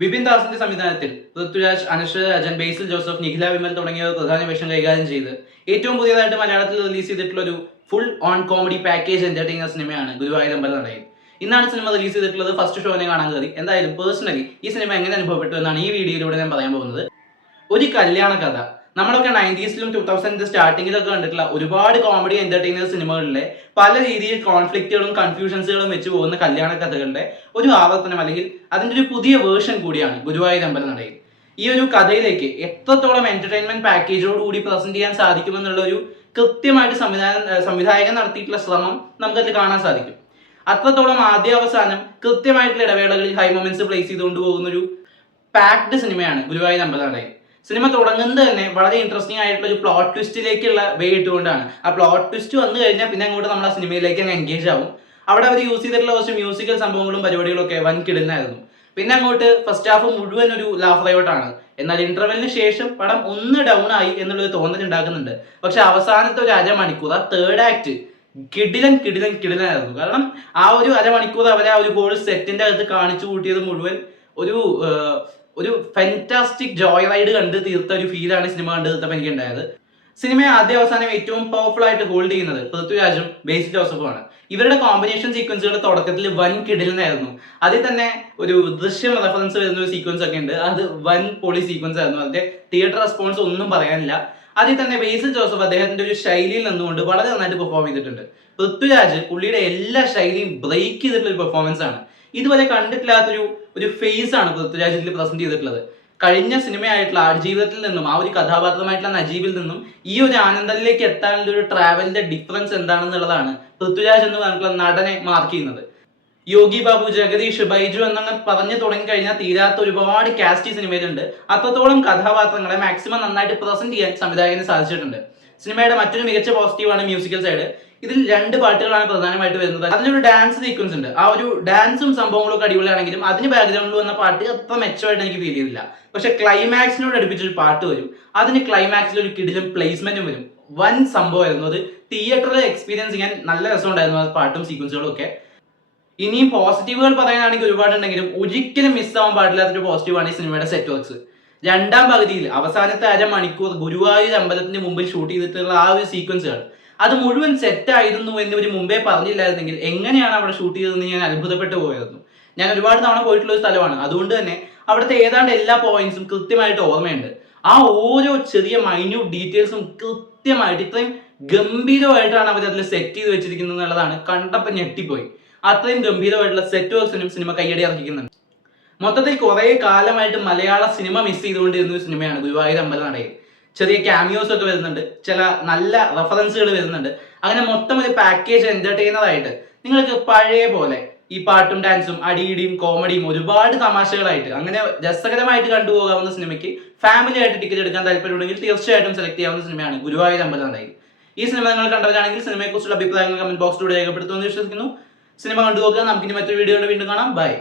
വിപിൻ ദാസിന്റെ സംവിധാനത്തിൽ പൃഥ്വിരാജ്, അനശ്വര രാജൻ, ബേസിൽ ജോസഫ്, നിഖില വിമൽ തുടങ്ങിയവർ പ്രധാന വേഷം കൈകാര്യം ചെയ്ത് ഏറ്റവും പുതിയതായിട്ട് മലയാളത്തിൽ റിലീസ് ചെയ്തിട്ടുള്ള ഒരു full on comedy package entertainer സിനിമയാണ് ഗുരുവായൂർ അമ്പലനടയിൽ. ഇന്നാണ് സിനിമ റിലീസ് ചെയ്തിട്ടുള്ളത്. ഫസ്റ്റ് ഷോനെ കാണാൻ കയറി. എന്തായാലും പേഴ്സണലി ഈ സിനിമ എങ്ങനെ അനുഭവപ്പെട്ടു എന്നാണ് ഈ വീഡിയോയിലൂടെ ഞാൻ പറയാൻ പോകുന്നത്. ഒരു കല്യാണ കഥ. നമ്മളൊക്കെ 90s-ലും 2000 സ്റ്റാർട്ടിങ്ങിലൊക്കെ കണ്ടിട്ടുള്ള ഒരുപാട് കോമഡി എന്റർടൈനർ സിനിമകളിലെ പല രീതിയിൽ കോൺഫ്ലിക്റ്റുകളും കൺഫ്യൂഷൻസുകളും വെച്ച് പോകുന്ന കല്യാണ കഥകളുടെ ഒരു ആവർത്തനം അല്ലെങ്കിൽ അതിൻ്റെ ഒരു പുതിയ വേർഷൻ കൂടിയാണ് ഗുരുവായൂർ അമ്പലനടയിൽ. ഈ ഒരു കഥയിലേക്ക് എത്രത്തോളം എന്റർടൈൻമെന്റ് പാക്കേജോട് കൂടി പ്രസന്റ് ചെയ്യാൻ സാധിക്കുമെന്നുള്ള ഒരു കൃത്യമായിട്ട് സംവിധായകൻ നടത്തിയിട്ടുള്ള ശ്രമം നമുക്കതിൽ കാണാൻ സാധിക്കും. അത്രത്തോളം ആദ്യാവസാനം കൃത്യമായിട്ടുള്ള ഇടവേളകളിൽ ഹൈ മൊമെന്റ്സ് പ്ലേസ് ചെയ്തുകൊണ്ട് പോകുന്ന ഒരു പാക്ഡ് സിനിമയാണ് ഗുരുവായൂർ അമ്പലനടയിൽ. സിനിമ തുടങ്ങുന്നത് തന്നെ വളരെ ഇൻട്രസ്റ്റിംഗ് ആയിട്ടുള്ള ഒരു പ്ലോട്ട് ട്വിസ്റ്റിലേക്കുള്ള വേ ഇട്ടുകൊണ്ടാണ്. ആ പ്ലോട്ട് ട്വിസ്റ്റ് വന്നു കഴിഞ്ഞാൽ പിന്നെ അങ്ങോട്ട് നമ്മൾ ആ സിനിമയിലേക്ക് അങ്ങ് എൻഗേജ് ആവും. അവിടെ അവർ യൂസ് ചെയ്തിട്ടുള്ള കുറച്ച് മ്യൂസിക്കൽ സംഭവങ്ങളും പരിപാടികളും ഒക്കെ വൻ കിടന്നായിരുന്നു. പിന്നെ അങ്ങോട്ട് ഫസ്റ്റ് ഹാഫ് മുഴുവൻ ഒരു ലാഫ് റയോട്ടാണ്. എന്നാൽ ഇന്റർവെല്ലിന് ശേഷം പടം ഒന്ന് ഡൗൺ ആയി എന്നുള്ളൊരു തോന്നൽ ഉണ്ടാക്കുന്നുണ്ട്. പക്ഷെ അവസാനത്തെ ഒരു അരമണിക്കൂർ, ആ തേർഡ് ആക്ട് കിടിലനായിരുന്നു. കാരണം ആ ഒരു അരമണിക്കൂർ അവരെ ആ ഒരു ഗോൾ സെറ്റിന്റെ അകത്ത് കാണിച്ചു കൂട്ടിയത് മുഴുവൻ ഒരു ഫാന്റാസ്റ്റിക് ജോയ് റൈഡ് കണ്ട് തീർത്ത ഒരു ഫീലാണ് സിനിമ കണ്ട് തീർത്തപ്പോൾ എനിക്ക് ഉണ്ടായത്. സിനിമയെ ആദ്യ അവസാനം ഏറ്റവും പവർഫുൾ ആയിട്ട് ഹോൾഡ് ചെയ്യുന്നത് പൃഥ്വിരാജും ബേസിൽ ജോസഫുമാണ്. ഇവരുടെ കോമ്പിനേഷൻ സീക്വൻസുകൾ തുടക്കത്തിൽ വൻ കിടിലനായിരുന്നു. അതിൽ തന്നെ ഒരു ദൃശ്യം റെഫറൻസ് വരുന്ന ഒരു സീക്വൻസ് ഒക്കെ ഉണ്ട്. അത് വൻ പൊളി സീക്വൻസ് ആയിരുന്നു. അതിന്റെ തിയേറ്റർ റെസ്പോൺസ് ഒന്നും പറയാനില്ല. അതിൽ തന്നെ ബേസിൽ ജോസഫ് അദ്ദേഹത്തിന്റെ ഒരു ശൈലിയിൽ നിന്നുകൊണ്ട് വളരെ നന്നായിട്ട് പെർഫോം ചെയ്തിട്ടുണ്ട്. പൃഥ്വിരാജ് പുള്ളിയുടെ എല്ലാ ശൈലിയും ബ്രേക്ക് ചെയ്തിട്ടുള്ള ഒരു പെർഫോമൻസ് ആണ്. ഇതുവരെ കണ്ടിട്ടില്ലാത്തൊരു ഫേസ് ആണ് പൃഥ്വിരാജ് ഇതിൽ പ്രസന്റ് ചെയ്തിട്ടുള്ളത്. കഴിഞ്ഞ സിനിമയായിട്ടുള്ള ആടുജീവിതത്തിൽ നിന്നും ആ ഒരു കഥാപാത്രമായിട്ടുള്ള നജീബിൽ നിന്നും ഈ ഒരു ആനന്ദത്തിലേക്ക് എത്താനുള്ള ഒരു ട്രാവലിന്റെ ഡിഫറൻസ് എന്താണെന്നുള്ളതാണ് പൃഥ്വിരാജ് എന്ന് പറഞ്ഞിട്ടുള്ള നടനെ മാർക്ക് ചെയ്യുന്നത്. യോഗി ബാബു, ജഗദീഷ്, ബൈജു എന്നങ്ങനെ പറഞ്ഞു തുടങ്ങി കഴിഞ്ഞാൽ തീരാത്ത ഒരുപാട് കാസ്റ്റ് ഈ സിനിമയിലുണ്ട്. അത്രത്തോളം കഥാപാത്രങ്ങളെ മാക്സിമം നന്നായിട്ട് പ്രസന്റ് ചെയ്യാൻ സംവിധായകന് സാധിച്ചിട്ടുണ്ട്. സിനിമയുടെ മറ്റൊരു മികച്ച പോസിറ്റീവാണ് മ്യൂസിക്കൽ സൈഡ്. ഇതിൽ 2 പാട്ടുകളാണ് പ്രധാനമായിട്ട് വരുന്നത്. അതിലൊരു ഡാൻസ് സീക്വൻസ് ഉണ്ട്. ആ ഒരു ഡാൻസും സംഭവങ്ങളും ഒക്കെ അടിപൊളിയാണെങ്കിലും അതിന് ബാക്ക്ഗ്രൗണ്ടിൽ വന്ന പാട്ട് അത്ര മെച്ചമായിട്ട് എനിക്ക് ഫീൽ ചെയ്തില്ല. പക്ഷെ ക്ലൈമാക്സിനോട് അടുപ്പിച്ചൊരു പാട്ട് വരും. അതിന് ക്ലൈമാക്സിൽ ഒരു കിടിലും പ്ലേസ്മെന്റും വരും. വൻ സംഭവമായിരുന്നു. അത് തിയേറ്ററിൽ എക്സ്പീരിയൻസ് ചെയ്യാൻ നല്ല രസമുണ്ടായിരുന്നു. ആ പാട്ടും സീക്വൻസുകളും ഒക്കെ. ഇനിയും പോസിറ്റീവുകൾ പറയാനാണെങ്കിൽ ഒരുപാടുണ്ടെങ്കിലും ഒരിക്കലും മിസ്സാവാൻ പാടില്ലാത്തൊരു പോസിറ്റീവാണ് ഈ സിനിമയുടെ സെറ്റ് വർക്ക്സ്. രണ്ടാം പകുതിയിൽ അവസാനത്തെ അരമണിക്കൂർ ഗുരുവായൂർ അമ്പലത്തിന് മുമ്പിൽ ഷൂട്ട് ചെയ്തിട്ടുള്ള ആ ഒരു സീക്വൻസുകൾ അത് മുഴുവൻ സെറ്റ് ആയിരുന്നു എന്ന് ഇവർ മുമ്പേ പറഞ്ഞില്ലായിരുന്നെങ്കിൽ എങ്ങനെയാണ് അവിടെ ഷൂട്ട് ചെയ്തതെന്ന് ഞാൻ അത്ഭുതപ്പെട്ടു പോയിരുന്നു. ഞാൻ ഒരുപാട് തവണ പോയിട്ടുള്ള ഒരു സ്ഥലമാണ്. അതുകൊണ്ട് തന്നെ അവിടുത്തെ ഏതാണ്ട് എല്ലാ പോയിന്റ്സും കൃത്യമായിട്ട് ഓർമ്മയുണ്ട്. ആ ഓരോ ചെറിയ മൈന്യൂട്ട് ഡീറ്റെയിൽസും കൃത്യമായിട്ട് ഇത്രയും ഗംഭീരമായിട്ടാണ് അവർ അതിൽ സെറ്റ് ചെയ്ത് വെച്ചിരിക്കുന്നത് എന്നുള്ളതാണ് കണ്ടപ്പോൾ ഞെട്ടിപ്പോയി. അത്രയും ഗംഭീരമായിട്ടുള്ള സെറ്റ് വർക്സിനും സിനിമ കയ്യടി ഇറക്കിക്കുന്നുണ്ട്. മൊത്തത്തിൽ കുറെ കാലമായിട്ട് മലയാള സിനിമ മിസ് ചെയ്തുകൊണ്ടിരുന്ന ഒരു സിനിമയാണ് ഗുരുവായൂർ അമ്പലനടയിൽ. ചെറിയ ക്യാമിയോസ് ഒക്കെ വരുന്നുണ്ട്, ചില നല്ല റെഫറൻസുകൾ വരുന്നുണ്ട്. അങ്ങനെ മൊത്തം ഒരു പാക്കേജ് എന്റർടൈനർ ആയിട്ട് നിങ്ങൾക്ക് പഴയ പോലെ ഈ പാട്ടും ഡാൻസും അടിയിടിയും കോമഡിയും ഒരുപാട് തമാശകളായിട്ട് അങ്ങനെ രസകരമായിട്ട് കണ്ടുപോകാവുന്ന സിനിമയ്ക്ക് ഫാമിലി ആയിട്ട് ടിക്കറ്റ് എടുക്കാൻ താല്പര്യമുണ്ടെങ്കിൽ തീർച്ചയായിട്ടും സെലക്ട് ചെയ്യാവുന്ന സിനിമയാണ് ഗുരുവായൂർ അമ്പലനടയിൽ. ഈ സിനിമ നിങ്ങൾ കണ്ടവരാണെങ്കിൽ സിനിമയെക്കുറിച്ചുള്ള അഭിപ്രായങ്ങൾ കമന്റ് ബോക്സിലൂടെ രേഖപ്പെടുത്തുമെന്ന് വിശ്വസിക്കുന്നു. സിനിമ കണ്ടുപോകുക. നമുക്കിനി മറ്റൊരു വീഡിയോയുടെ വീണ്ടും കാണാം. ബൈ.